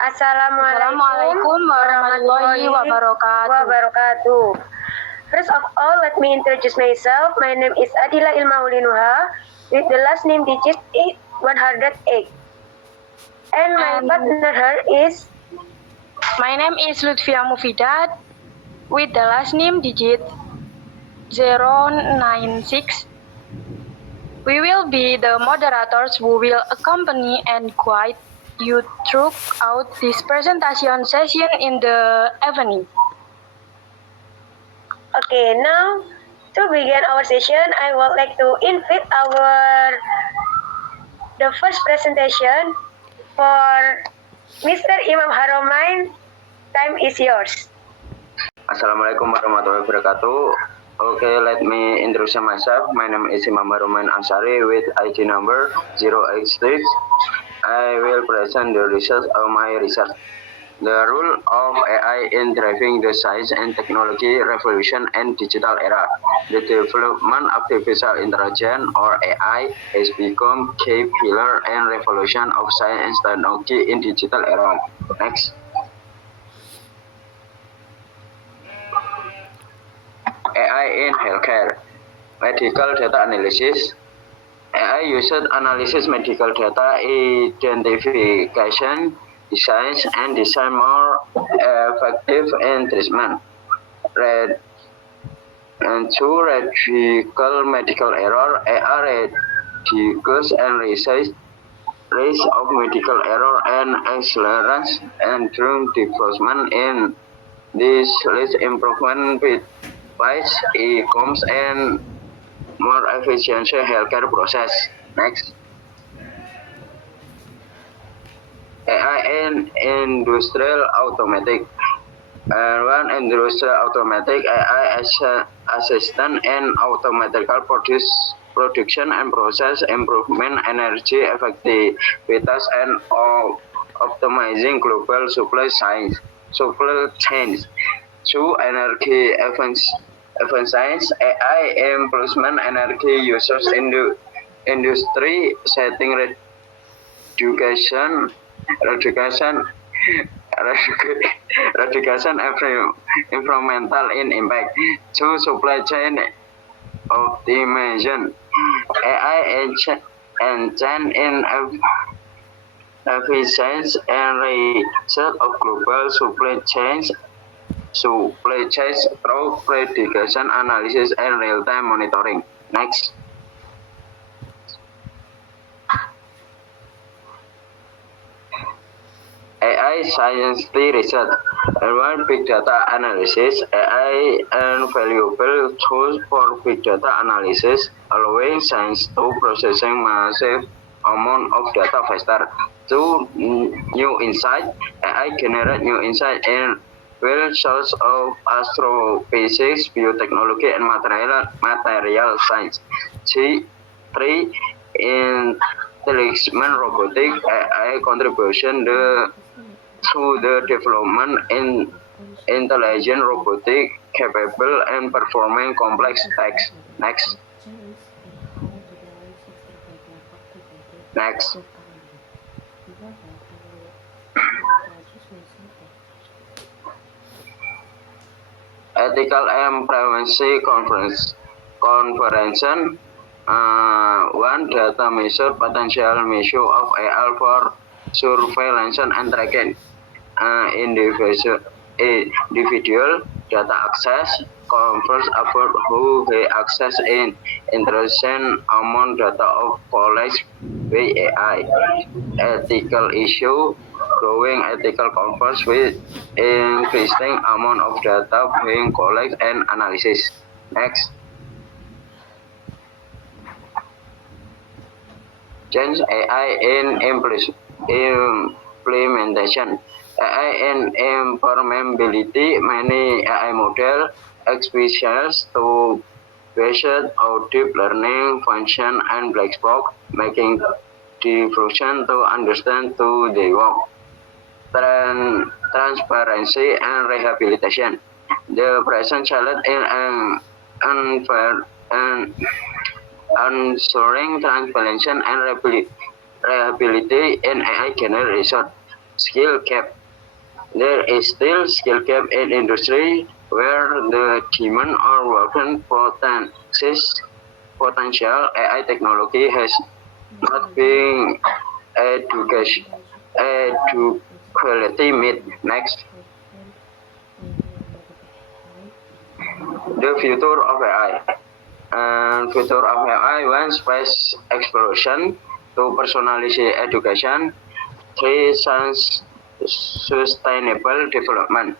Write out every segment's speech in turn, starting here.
Assalamualaikum warahmatullahi wabarakatuh. First of all, let me introduce myself. My name is Adila Ilmaulinuha, with the last name digit 108. And my partner here is... My name is Lutfia Mufidat, with the last name digit 096. We will be the moderators who will accompany and guide you throughout this presentation session in the evening. Okay, now to begin our session, I would like to invite the first presentation for Mr. Imam Haromain. Time is yours. Assalamualaikum warahmatullahi wabarakatuh. Okay, let me introduce myself. My name is Imam Haromain Ansari with ID number 086. I will present the results of my research. The role of AI in driving the science and technology revolution and digital era. The development of artificial intelligence or AI has become key pillar and revolution of science and technology in digital era. Next. AI in healthcare. Medical data analysis. AI uses analysis medical data identification, design more effective in treatment. And to reduce medical error, AI reduces and reduces risk of medical error and accelerates and drug development in this risk improvement with wise e-coms and more efficient healthcare process. Next. AI in industrial automatic. One industrial automatic AI assistant and automatical production and process improvement, energy effectiveness and optimizing global supply chains. To energy efficiency, AI improvement energy users in the industry setting reduction environmental impact. To supply chain optimization, AI enhance in efficiency and research of global supply chains through prediction analysis and real-time monitoring. Next. AI science research. One big data analysis. AI and valuable tools for big data analysis, allowing science to processing massive amount of data faster. To new insight, AI generate new insight in field source of astrophysics, biotechnology, and material science. 3. Intelligent robotic AI contribution to the development in intelligent robotic capable and performing complex tasks. Next. Ethical and Privacy Conference. One data measure potential measure of AI for surveillance and tracking. Individual data access confers about who they access in intrusion among data of collected by AI. Ethical issue. Growing ethical concerns with increasing amount of data being collected and analysis. Next. Change AI in implementation. AI in implementability. Many AI model experience to based on deep learning function and black box, making diffusion to understand to the work. Transparency and rehabilitation. The present challenge in ensuring transparency and reliability in AI general research. skill gap. There is still skill gap in industry where the demand or working potential AI technology has not been adequately met. Next, the future of AI. And future of AI, one space exploration, two personalized education, three sustainable development.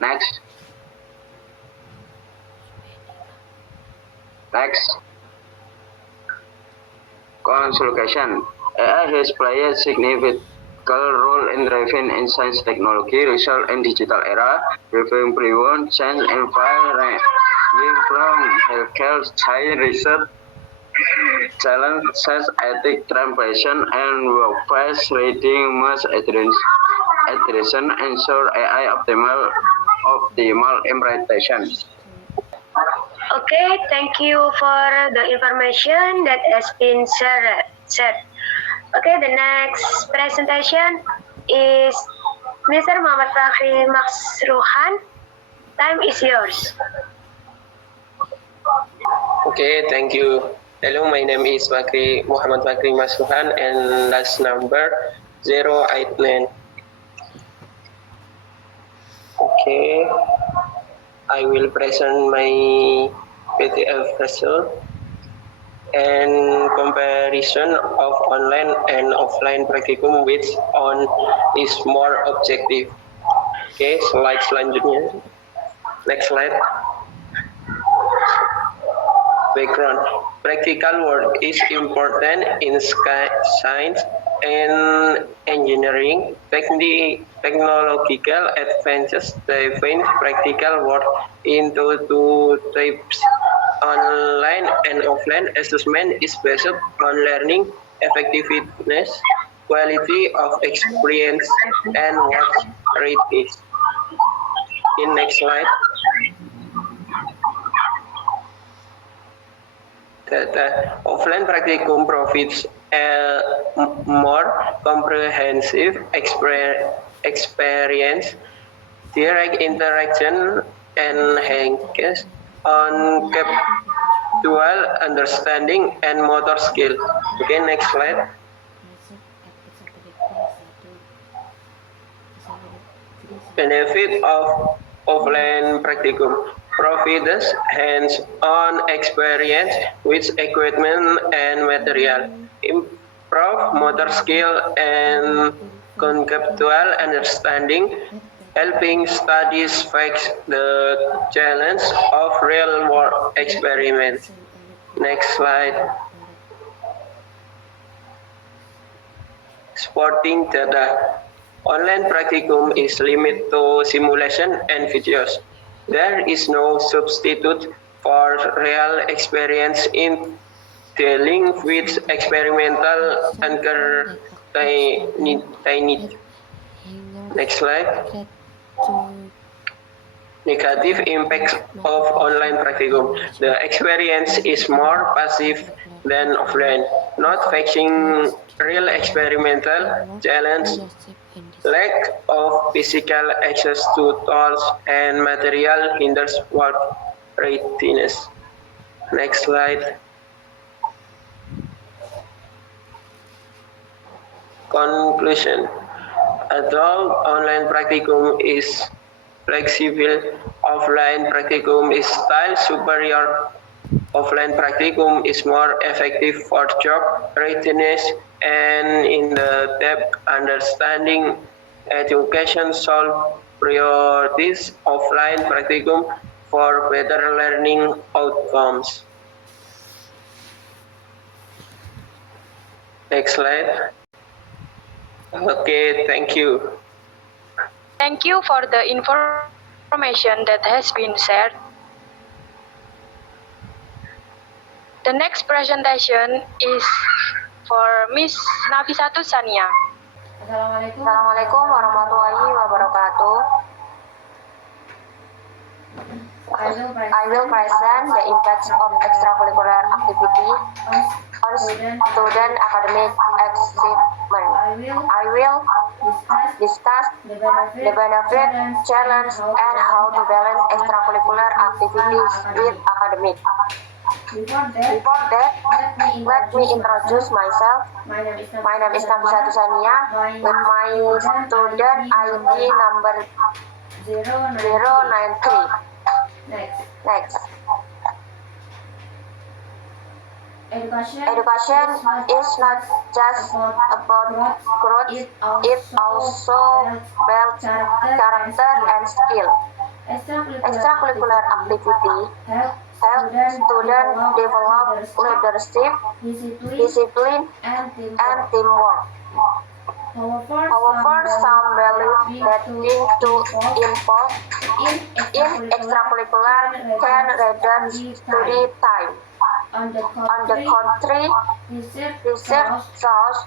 Next. Consolidation. AI has played a significant role in driving in science technology research in digital era, driving beyond change environment from healthcare science research challenges such ethic translation and workplace reading must addressing ensure AI optimal implementation. Okay, thank you for the information that has been shared. Okay, the next presentation is Mr. Muhammad Fakhri Masruhan. Time is yours. Okay, thank you. Hello, my name is Muhammad Fakri Masruhan and last number 089. Okay, I will present my PDF result and comparison of online and offline practicum which on is more objective. Okay, slide selanjutnya. Next slide. Background. Practical work is important in science and engineering. Technological advances define practical work into two types. Online and offline assessment is based on learning effectiveness, quality of experience, and work readiness. In next slide. Offline practicum provides a more comprehensive experience, direct interaction, and enhances on conceptual understanding and motor skill. Okay, next slide. Benefit of offline practicum provides hands-on experience with equipment and material, improve motor skill and conceptual understanding, helping studies face the challenge of real-world experiments. Next slide. Supporting data. Online practicum is limited to simulation and videos. There is no substitute for real experience in dealing with experimental uncertainty. Next slide. Negative impacts of online practicum. The experience is more passive than offline, not facing real experimental challenge, lack of physical access to tools and material hinders work readiness. Next slide. Conclusion. Although online practicum is flexible, offline practicum is style superior. Offline practicum is more effective for job readiness and in the depth understanding education solve priorities offline practicum for better learning outcomes. Next slide. Okay, thank you. Thank you for the information that has been shared. The next presentation is for Miss Nafisatu Sania. Assalamualaikum warahmatullahi wabarakatuh. I will present the impacts of extracurricular activity on student academic achievement. I will discuss the benefit, challenge, and how to balance extracurricular activities with academic. Before that, let me introduce myself. My name is Nafisa Tusania with my student ID number 093. Next. Education is not just about growth, it also builds character and skill. Extracurricular activity help students develop leadership, discipline, and teamwork. However, some believe that being too involved in extracurricular can reduce study time. On the contrary, research shows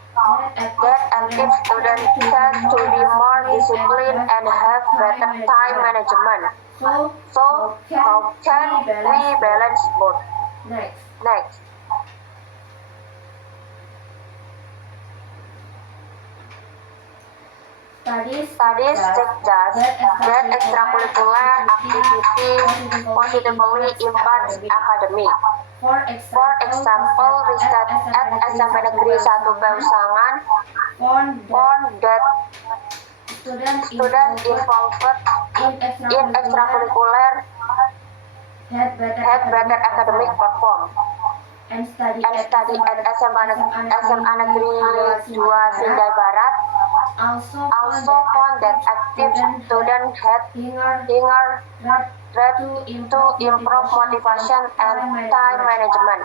that active students tend to be more disciplined and have better time management. So, how can we balance both? Next. Studies suggest that extracurricular activities positively impact academic. For example, riset at SMP Negeri 1 Peusangan found that students involved in extracurricular had better academic performance. And study at SMA Negeri 2 Sindai Barat also found that active students had higher to improve motivation and time management.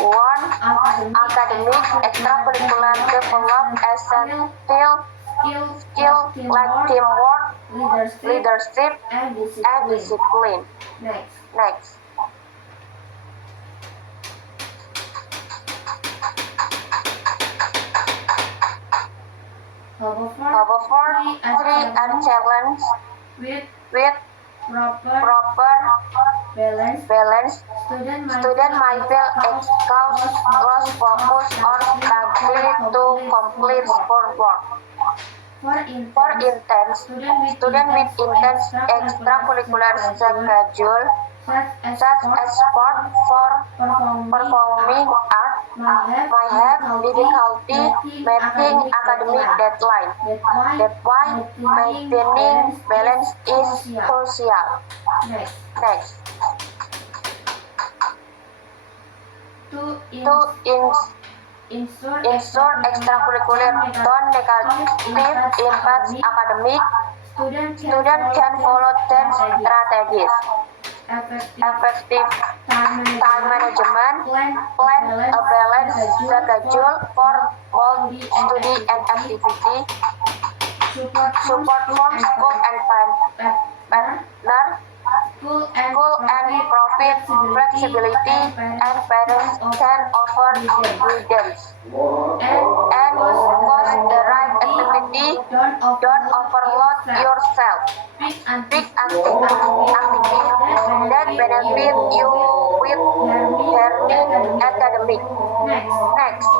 One academic extracurricular developed essential skills like teamwork, leadership, and discipline. Next. However, three are challenged with proper balance. Students might feel exhausted, lost focus, or struggling to complete schoolwork. For instance, students with intense extracurricular schedule, such as sport for performing art, might have difficulty meeting academic deadline. That's why maintaining balance is crucial. Next. To ensure extracurricular don't negative impacts academic, students can follow 10 strategies. Effective time management, plan a balanced schedule for both study and activity, support from school and partner, school and profit flexibility, and parents can offer guidance. And cause the right activity, don't overload yourself. Pick activity that benefit you with learning academic. Next.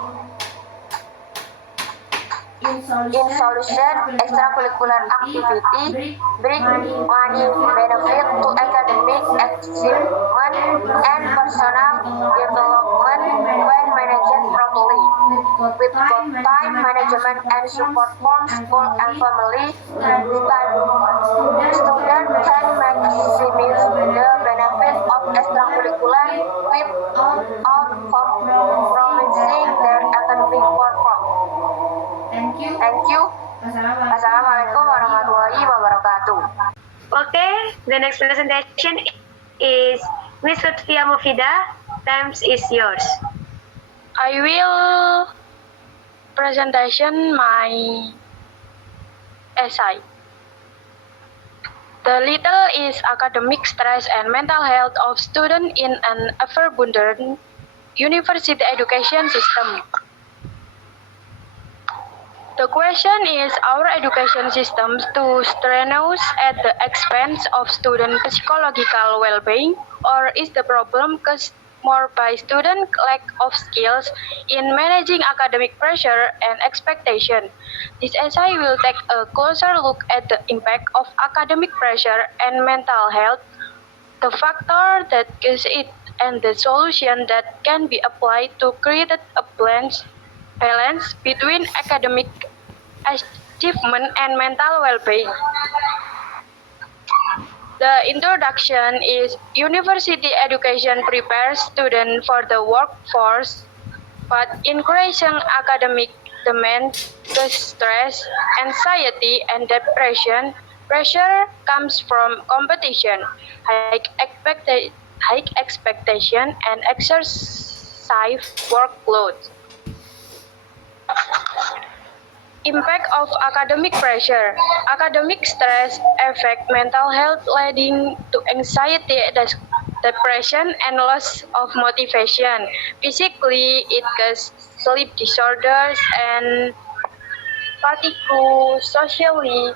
In solution, extracurricular activity bring money benefit to academic achievement and personal development when managed properly. With good time management and support from school and family, students can maximize the benefit of extracurricular without compromising their academic performance. Thank you. Assalamualaikum warahmatullahi wabarakatuh. Okay, the next presentation is Miss Lutfia Mufida. Time is yours. I will presentation my essay. The little is academic stress and mental health of students in an ever-abundant university education system. The question is, our education system too strenuous at the expense of student psychological well-being, or is the problem more by student lack of skills in managing academic pressure and expectation. This essay will take a closer look at the impact of academic pressure and mental health, the factor that cause it, and the solution that can be applied to create a balance between academic achievement and mental well-being. The introduction is university education prepares students for the workforce, but increasing academic demands, the stress, anxiety, and depression. Pressure comes from competition, high expectation, and excessive workload. Impact of academic pressure. Academic stress affect mental health, leading to anxiety, depression, and loss of motivation. Physically, it causes sleep disorders and fatigue socially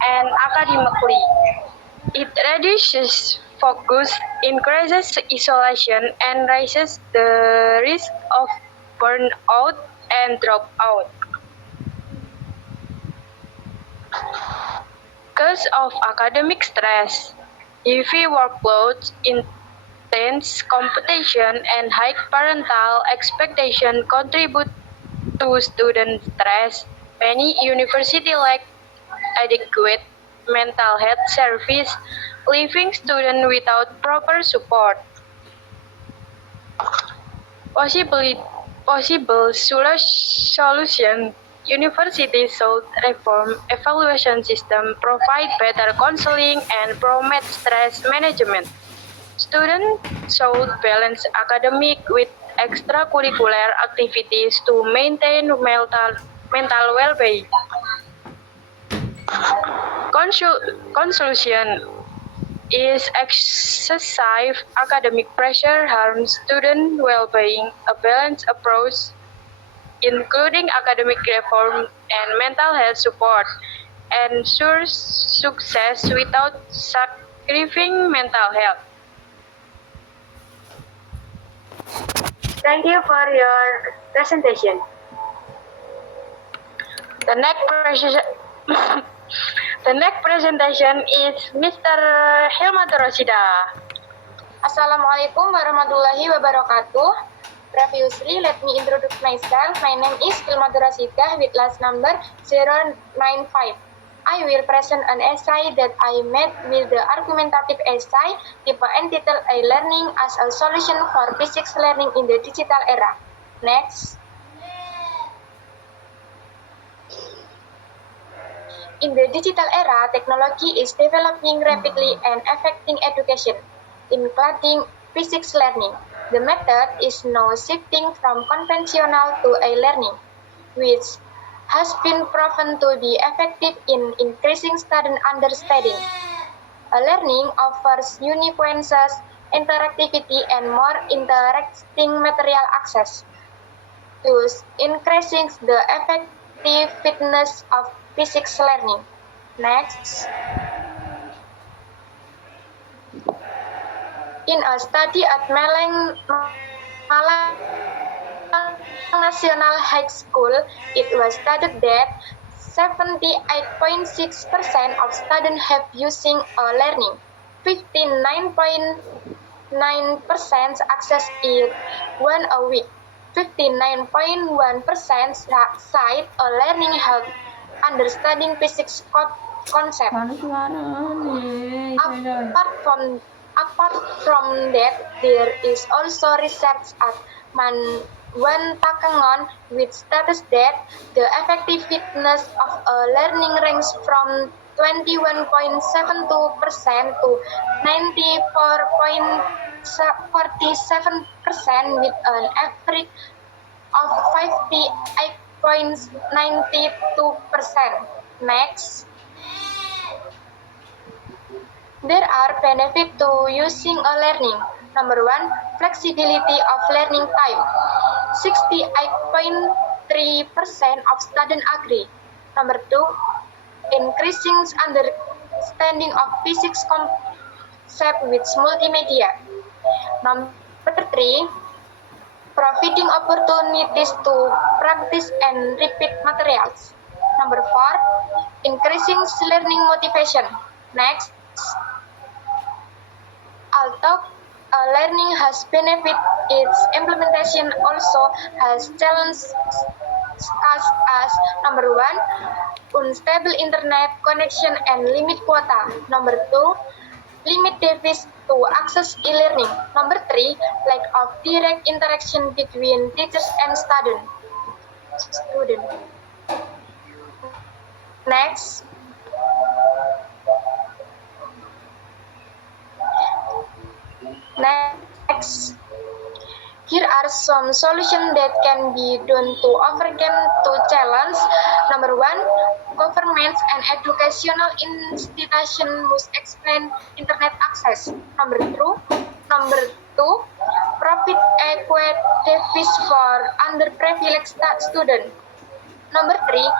and academically. It reduces focus, increases isolation, and raises the risk of burnout and dropout. Cause of academic stress, heavy workloads, intense competition, and high parental expectation contribute to student stress. Many universities lack adequate mental health service, leaving students without proper support. Possible solution. Universities should reform evaluation system, provide better counseling, and promote stress management. Students should balance academic with extracurricular activities to maintain mental well-being. Conclusion is excessive academic pressure harms student well-being. A balanced approach, including academic reform and mental health support, ensures success without sacrificing mental health. Thank you for your presentation. The next the next presentation is Mr. Hilmatur Rosida. Assalamualaikum warahmatullahi wabarakatuh. Previously, let me introduce myself. My name is Hilmatur Rosida with last number 095. I will present an essay that I made with the argumentative essay type entitled E-Learning as a Solution for Physics Learning in the Digital Era. Next. In the digital era, technology is developing rapidly and affecting education, including physics learning. The method is now shifting from conventional to e-learning, which has been proven to be effective in increasing student understanding. E-learning offers uniqueness, interactivity, and more interesting material access, thus increasing the effectiveness of physics learning. Next. In a study at Malang National High School, it was stated that 78.6% of students have using learning, 59.9% access it one a week, 59.1% cite learning help understanding physics concept. Apart from that, there is also research at Wan Pakangon which states that the effectiveness of learning ranges from 21.72% to 94.47% with an average of 58.92%. Next. There are benefits to using e-learning. Number 1, flexibility of learning time. 68.3% of students agree. Number 2, increasing understanding of physics concept with multimedia. Number Number 3, providing opportunities to practice and repeat materials. Number 4, increasing learning motivation. Next, although learning has benefit, its implementation also has challenges as number 1, unstable internet connection and limit quota. Number 2, limit device to access e-learning. Number 3, lack of direct interaction between teachers and student. Next, here are some solutions that can be done to overcome two challenges. Number 1, governments and educational institutions must explain internet access. Number 2, provide adequate device for underprivileged students. Number 3,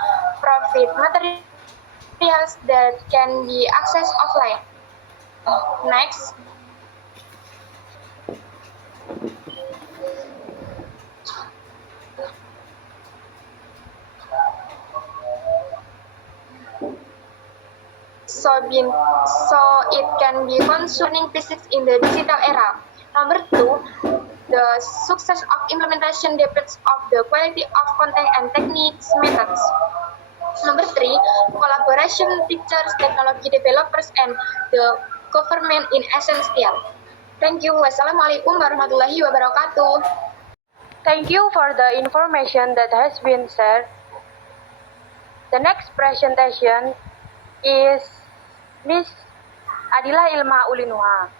provide materials that can be accessed offline. Next, so it can be concerning physics in the digital era. Number 2, the success of implementation depends on the quality of content and techniques methods. Number 3, collaboration teachers, technology developers, and the government in essential. Thank you. Wassalamualaikum warahmatullahi wabarakatuh. Thank you for the information that has been shared. The next presentation is Miss Adila Ilma Ulinuha.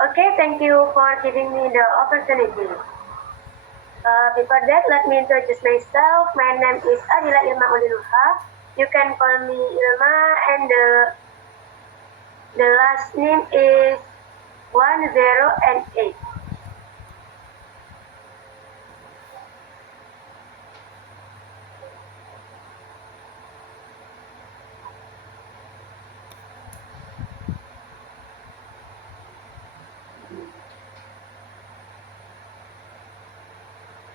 Okay, thank you for giving me the opportunity. Before that, let me introduce myself. My name is Adila Ilma Ulinuha. You can call me Ilma, and the last name is 1008.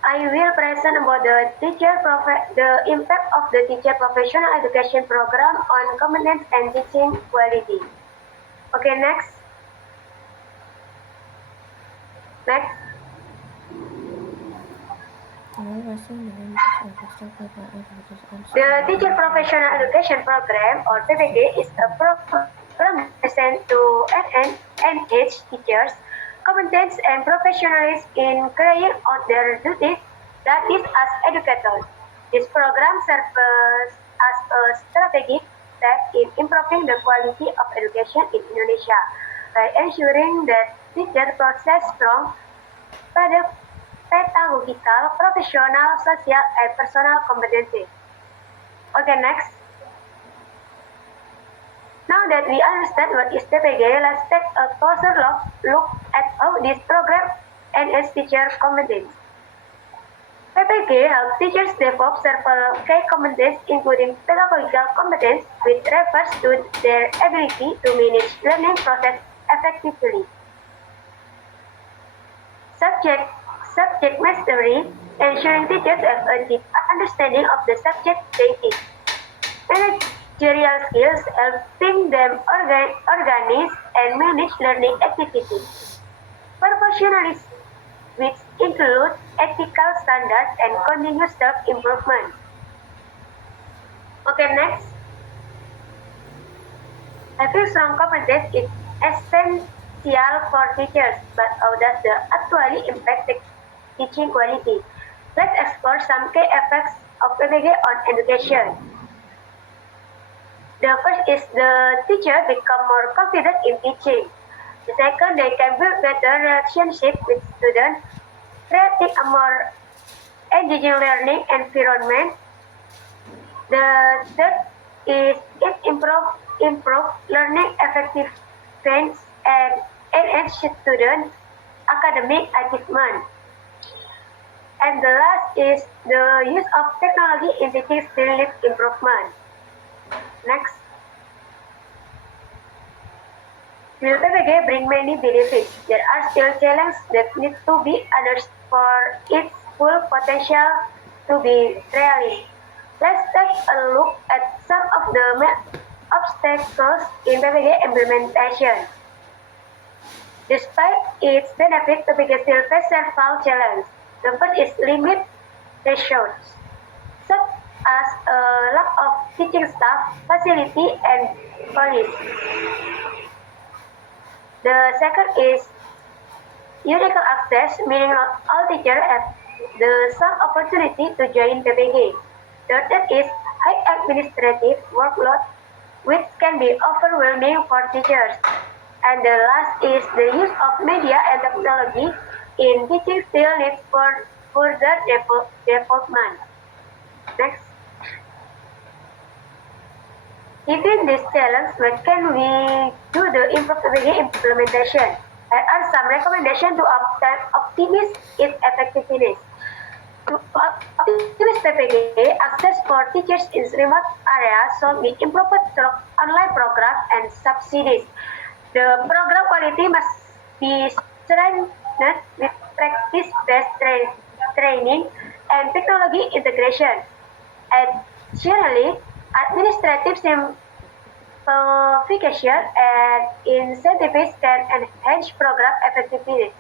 I will present about the impact of the teacher professional education program on competence and teaching quality. Okay, next. The Teacher Professional Education Program, or PPG, is a program designed to enhance teachers' competence and professionalism in carrying out their duties, that is, as educators. This program serves as a strategic step in improving the quality of education in Indonesia by ensuring that teachers possess strong pedagogical, professional, social, and personal competencies. Okay, next. Now that we understand what is PPG, let's take a closer look at how this program enhances teacher competence. PPG helps teachers develop several key competencies, including pedagogical competence, which refers to their ability to manage learning process effectively. Subject mastery, ensuring teachers have a deep understanding of the subject they teach. Managerial skills, helping them organize and manage learning activities. Professionalism, which include ethical standards and continuous self-improvement. Okay, next. Having strong competence is essential for teachers, but how does it actually impact teaching quality? Let's explore some key effects of PPG on education. The first is the teacher become more confident in teaching. The second, they can build better relationship with students, creating a more engaging learning environment. The third is it improve learning effectiveness and enhance students' academic achievement. And the last is the use of technology in teaching skill improvement. Next. Will PPG bring many benefits? There are still challenges that need to be addressed for its full potential to be realized. Let's take a look at some of the main obstacles in PPG implementation. Despite its benefits, PPG still faces several challenges. The first is limited resources, such as a lack of teaching staff, facility, and police. The second is unique access, meaning not all teachers have the same opportunity to join PPG. The third is high administrative workload, which can be overwhelming for teachers. And the last is the use of media and technology in teaching still needs for further development. Next. Given this challenge, what can we do to improve PPG implementation? Here are some recommendations to optimize its effectiveness. To optimize PPG, access for teachers in remote areas should be improved through online programs and subsidies. The program quality must be strengthened with practice-based training and technology integration. Additionally, administrative simplification and incentives can enhance program effectiveness.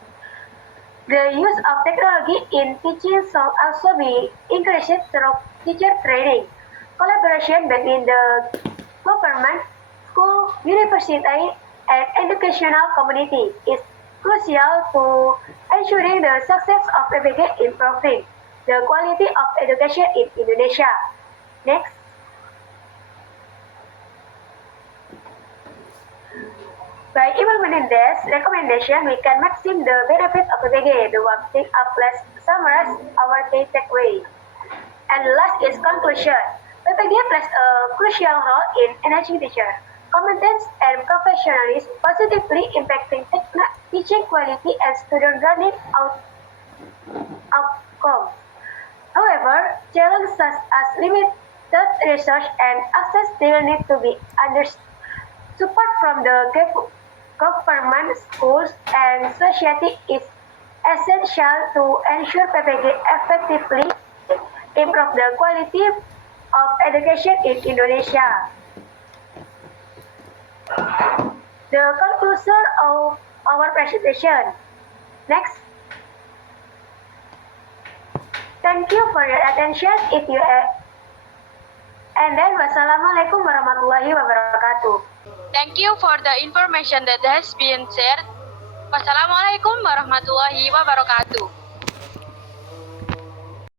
The use of technology in teaching should also be increased through teacher training. Collaboration between the government, school, university, and educational community is crucial to ensuring the success of PPG improving the quality of education in Indonesia. Next. By implementing this recommendation, we can maximize the benefits of PPG. The one thing up, let's summarize our key takeaway. And last is conclusion. PPG plays a crucial role in enhancing teacher competence and professionalism, positively impacting teaching quality and student learning outcomes. However, challenges such as limited research and access still need to be understood. Support from the government, schools, and society is essential to ensure PPG effectively improve the quality of education in Indonesia. The conclusion of our presentation. Next. Thank you for your attention. And then wassalamualaikum warahmatullahi wabarakatuh. Thank you for the information that has been shared. Wassalamualaikum warahmatullahi wabarakatuh.